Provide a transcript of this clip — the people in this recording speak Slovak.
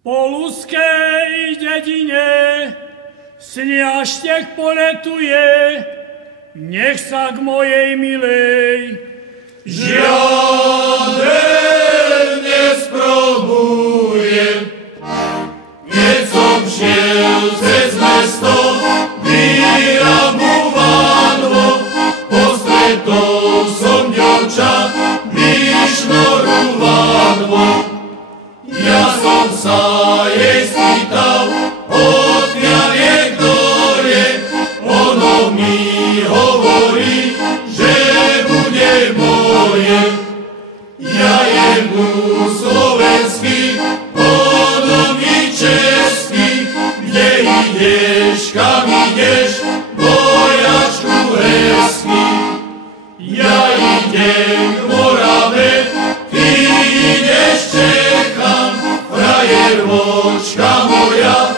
Po luskej dedine sniažtek poletuje, nech sa k mojej milej žiaden nesprobuje. Keď som šiel cez mesto, vyrabovadlo, postretol som ďovča, vyšnoruvadlo. Ja som sa jej spýtal, odkiaľ je, kto je, ono mi hovorí, že bude moje. Ja jemu slovenský, ono mi český, kde ideš, kam ideš, vojačku hezký. Ja idem k Morave, ty ideš Čechám, frajervočka moja,